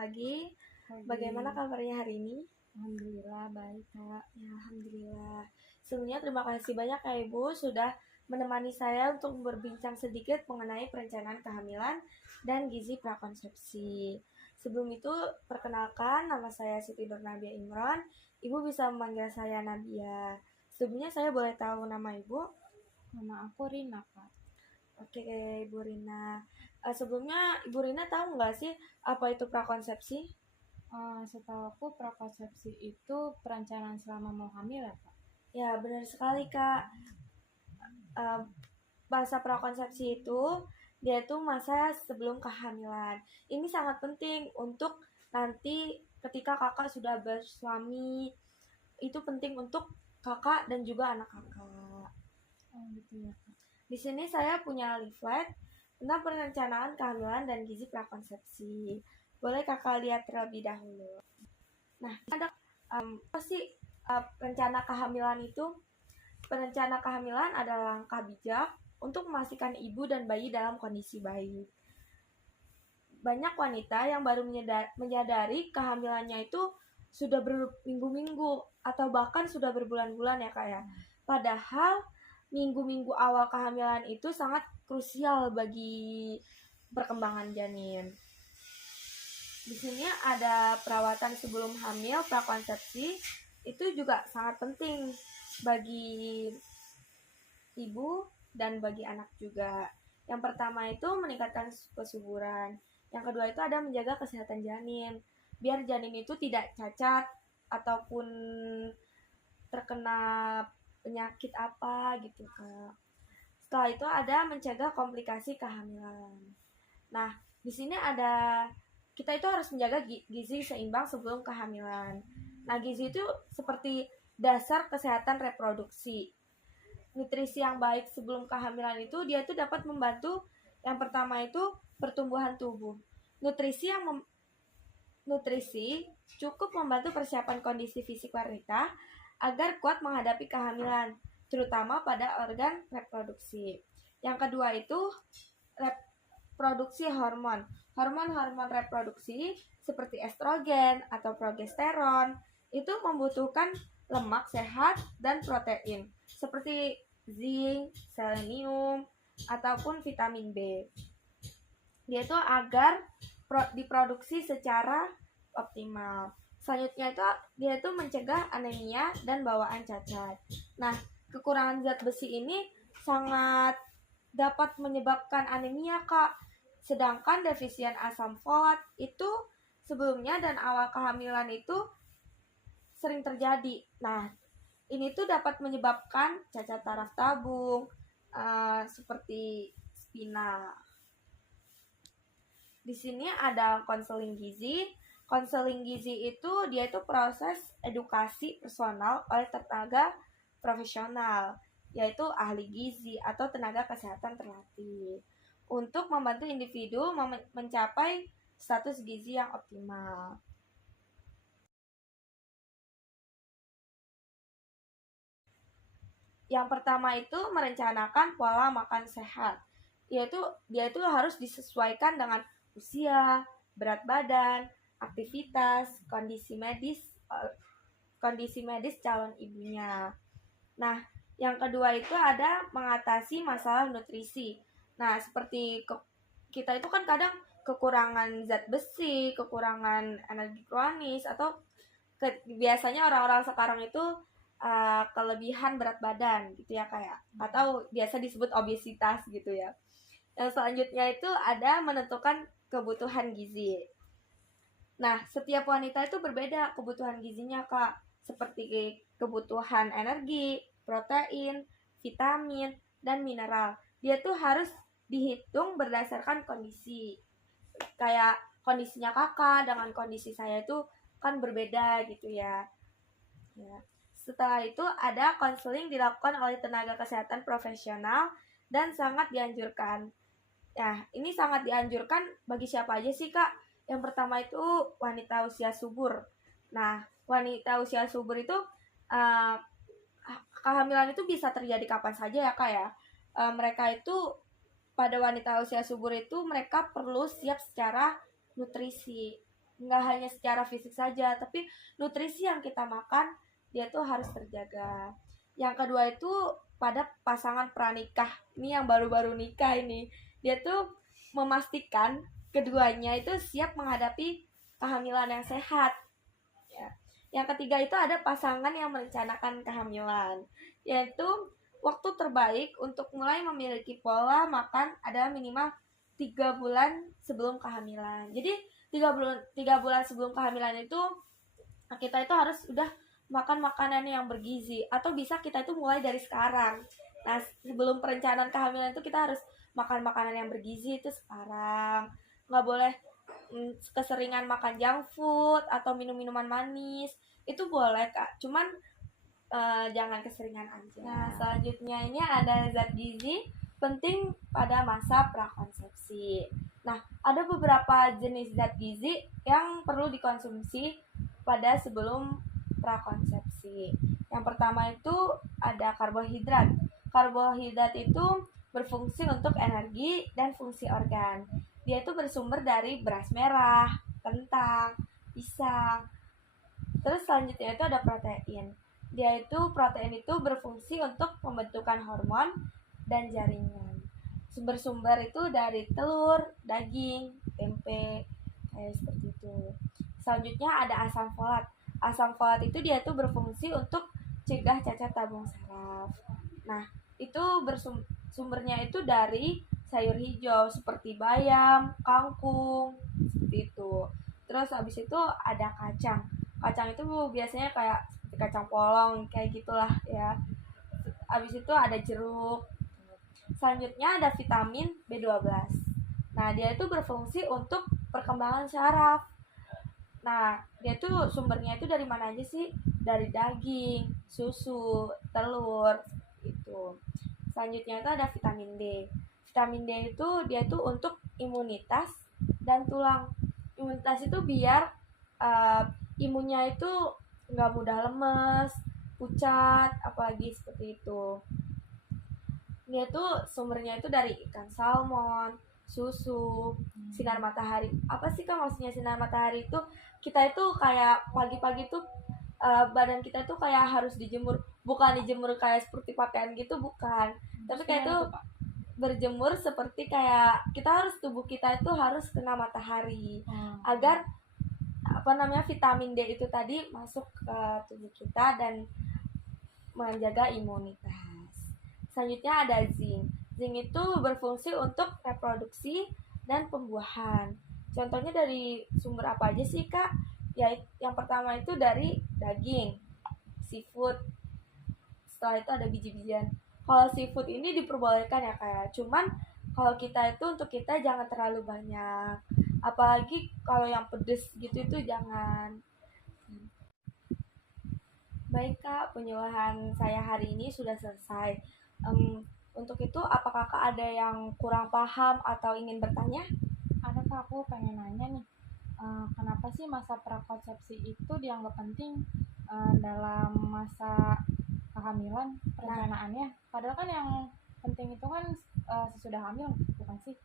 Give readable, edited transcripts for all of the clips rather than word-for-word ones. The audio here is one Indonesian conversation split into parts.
pagi. Bagaimana Pagi. kabarnya hari ini? Alhamdulillah baik, Kak. Ya, alhamdulillah. Sebelumnya terima kasih banyak Kak Ibu sudah menemani saya untuk berbincang sedikit mengenai perencanaan kehamilan dan gizi prakonsepsi. Sebelum itu, perkenalkan nama saya Siti Nur Nabia Imron. Ibu bisa memanggil saya Nabia. Sebelumnya saya boleh tahu nama Ibu? Nama aku Rina, Kak. Oke, Ibu Rina. Sebelumnya Ibu Rina tahu nggak sih apa itu prakonsepsi? Setahu aku prakonsepsi itu perencanaan selama mau hamil ya, Kak? Ya, benar sekali, Kak. Eh, Masa prakonsepsi itu dia itu masa sebelum kehamilan. Ini sangat penting untuk nanti ketika kakak sudah bersuami, itu penting untuk kakak dan juga anak kakak. Oh gitu ya, Kak. Di sini saya punya leaflet tentang perencanaan kehamilan dan gizi prakonsepsi. Boleh kakak lihat terlebih dahulu. Nah, ada apa sih rencana kehamilan itu? Perencana kehamilan adalah langkah bijak untuk memastikan ibu dan bayi dalam kondisi baik. Banyak wanita yang baru menyadari kehamilannya itu sudah berminggu-minggu atau bahkan sudah berbulan-bulan ya Kak ya. Padahal minggu-minggu awal kehamilan itu sangat krusial bagi perkembangan janin. Di sini ada perawatan sebelum hamil, prakonsepsi, itu juga sangat penting bagi ibu dan bagi anak juga. Yang pertama itu meningkatkan kesuburan. Yang kedua itu ada menjaga kesehatan janin, biar janin itu tidak cacat ataupun terkena penyakit apa gitu Kak. Setelah itu ada mencegah komplikasi kehamilan. Nah, di sini ada kita itu harus menjaga gizi seimbang sebelum kehamilan. Nah, gizi itu seperti dasar kesehatan reproduksi. Nutrisi yang baik sebelum kehamilan itu dia itu dapat membantu yang pertama itu pertumbuhan tubuh. Nutrisi cukup membantu persiapan kondisi fisik wanita agar kuat menghadapi kehamilan, terutama pada organ reproduksi. Yang kedua itu produksi hormon. Hormon-hormon reproduksi seperti estrogen atau progesteron itu membutuhkan lemak sehat dan protein seperti zinc, selenium, ataupun vitamin B. Dia itu agar diproduksi secara optimal. Selanjutnya itu dia itu mencegah anemia dan bawaan cacat. Nah, kekurangan zat besi ini sangat dapat menyebabkan anemia, Kak. Sedangkan defisien asam folat itu sebelumnya dan awal kehamilan itu sering terjadi. Nah, ini tuh dapat menyebabkan cacat taraf tabung, seperti spina. Di sini ada konseling gizi. Konseling gizi itu dia itu proses edukasi personal oleh tenaga profesional, yaitu ahli gizi atau tenaga kesehatan terlatih, untuk membantu individu mencapai status gizi yang optimal. Yang pertama itu merencanakan pola makan sehat, yaitu dia itu harus disesuaikan dengan usia, berat badan, aktivitas, kondisi medis calon ibunya. Nah, yang kedua itu ada mengatasi masalah nutrisi. Nah, seperti kita itu kan kadang kekurangan zat besi, kekurangan energi kronis, atau biasanya orang-orang sekarang itu kelebihan berat badan gitu ya kayak atau biasa disebut obesitas gitu ya. Yang selanjutnya itu ada menentukan kebutuhan gizi. Nah, setiap wanita itu berbeda kebutuhan gizinya, Kak. Seperti kebutuhan energi, protein, vitamin, dan mineral. Dia tuh harus dihitung berdasarkan kondisi. Kayak kondisinya kakak dengan kondisi saya itu kan berbeda gitu ya. Setelah itu ada konseling dilakukan oleh tenaga kesehatan profesional dan sangat dianjurkan. Nah, ini sangat dianjurkan bagi siapa aja sih, Kak? Yang pertama itu wanita usia subur. Nah, wanita usia subur itu kehamilan itu bisa terjadi kapan saja ya, Kak ya. Mereka itu pada wanita usia subur itu mereka perlu siap secara nutrisi. nggak hanya secara fisik saja, tapi nutrisi yang kita makan dia tuh harus terjaga. Yang kedua itu pada pasangan pranikah, ini yang baru-baru nikah ini, dia tuh memastikan keduanya itu siap menghadapi kehamilan yang sehat. Ya. Yang ketiga itu ada pasangan yang merencanakan kehamilan, yaitu waktu terbaik untuk mulai memiliki pola makan adalah minimal 3 bulan sebelum kehamilan. Jadi 3 bulan sebelum kehamilan itu kita itu harus udah makan makanan yang bergizi, atau bisa kita itu mulai dari sekarang. Nah, sebelum perencanaan kehamilan itu kita harus makan makanan yang bergizi itu sekarang. Nggak boleh keseringan makan junk food atau minum minuman manis. Itu boleh Kak, cuman jangan keseringan aja. Nah, selanjutnya ini ada zat gizi penting pada masa prakonsepsi. Nah, ada beberapa jenis zat gizi yang perlu dikonsumsi pada sebelum prakonsepsi. Yang pertama itu ada karbohidrat. Karbohidrat itu berfungsi untuk energi dan fungsi organ. Dia itu bersumber dari beras merah, kentang, pisang. Terus selanjutnya itu ada protein. Protein itu berfungsi untuk pembentukan hormon dan jaringan. Sumber-sumber itu dari telur, daging, tempe, kayak seperti itu. Selanjutnya ada asam folat. Asam folat itu dia itu berfungsi untuk cegah cacat tabung saraf. Nah, itu sumbernya itu dari sayur hijau seperti bayam, kangkung, seperti itu. Terus habis itu ada kacang. Kacang itu biasanya kayak seperti kacang polong, kayak gitulah ya. Habis itu ada jeruk. Selanjutnya ada vitamin B12. Nah, dia itu berfungsi untuk perkembangan saraf. Nah, dia tuh sumbernya itu dari mana aja sih? Dari daging, susu, telur, itu. Selanjutnya itu ada vitamin D. Vitamin D itu dia tuh untuk imunitas dan tulang. Imunitas itu biar imunnya itu nggak mudah lemes, pucat, apalagi seperti itu. Dia tuh sumbernya itu dari ikan salmon, susu, sinar matahari. Apa sih Kak maksudnya sinar matahari itu? Kita itu kayak pagi-pagi tuh badan kita tuh kayak harus dijemur, bukan dijemur kayak seperti pakaian gitu, bukan. Tapi kayak itu berjemur seperti kayak tubuh kita itu harus kena matahari agar vitamin D itu tadi masuk ke tubuh kita dan menjaga imunitas. Selanjutnya ada zinc. Zinc itu berfungsi untuk reproduksi dan pembuahan. Contohnya dari sumber apa aja sih Kak? Ya, yang pertama itu dari daging, seafood. Setelah itu ada biji-bijian. Kalau seafood ini diperbolehkan ya Kak. Cuman kalau kita itu untuk kita jangan terlalu banyak. Apalagi kalau yang pedes gitu itu jangan. Baik Kak, penyuluhan saya hari ini sudah selesai. Untuk itu apakah Kak ada yang kurang paham atau ingin bertanya? Ada Kak, aku pengen nanya nih, kenapa sih masa prakonsepsi itu dianggap penting dalam masa kehamilan perencanaannya? Padahal kan yang penting itu kan sesudah hamil, bukan sih?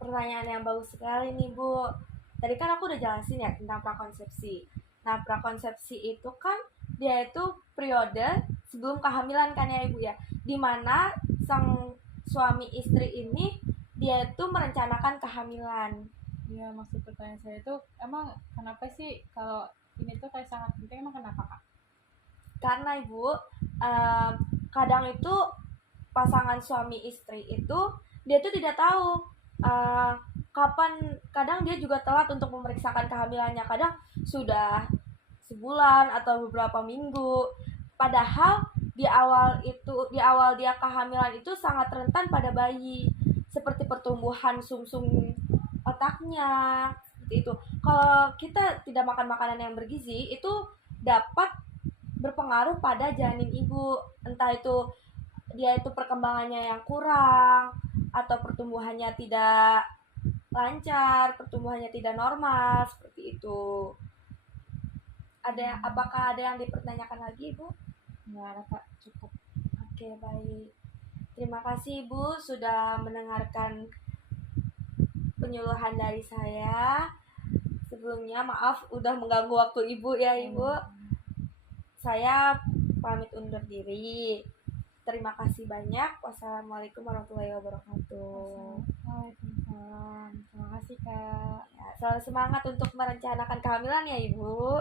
Pertanyaan yang bagus sekali nih Bu. Tadi kan aku udah jelasin ya tentang prakonsepsi. Nah, prakonsepsi itu kan dia itu periode sebelum kehamilan kan ya Ibu ya, dimana sang suami istri ini dia itu merencanakan kehamilan. Ya, maksud pertanyaan saya itu emang kenapa sih kalau ini tuh kayak sangat penting, emang kenapa Kak? Karena Ibu, kadang itu pasangan suami istri itu dia tuh tidak tahu kapan, kadang dia juga telat untuk memeriksakan kehamilannya, kadang sudah sebulan atau beberapa minggu. Padahal di awal dia kehamilan itu sangat rentan pada bayi, seperti pertumbuhan sumsum otaknya seperti itu. Kalau kita tidak makan makanan yang bergizi, itu dapat berpengaruh pada janin ibu, entah itu dia itu perkembangannya yang kurang atau pertumbuhannya tidak lancar, pertumbuhannya tidak normal seperti itu. Apakah ada yang dipertanyakan lagi, Bu? Nggak ada Kak, cukup. Oke, baik. Terima kasih Bu sudah mendengarkan penyuluhan dari saya. Sebelumnya maaf udah mengganggu waktu Ibu ya Ibu. Saya pamit undur diri. Terima kasih banyak. Wassalamualaikum warahmatullahi wabarakatuh. Waalaikumsalam. Terima kasih Kak. Ya, selalu semangat untuk merencanakan kehamilan ya Ibu.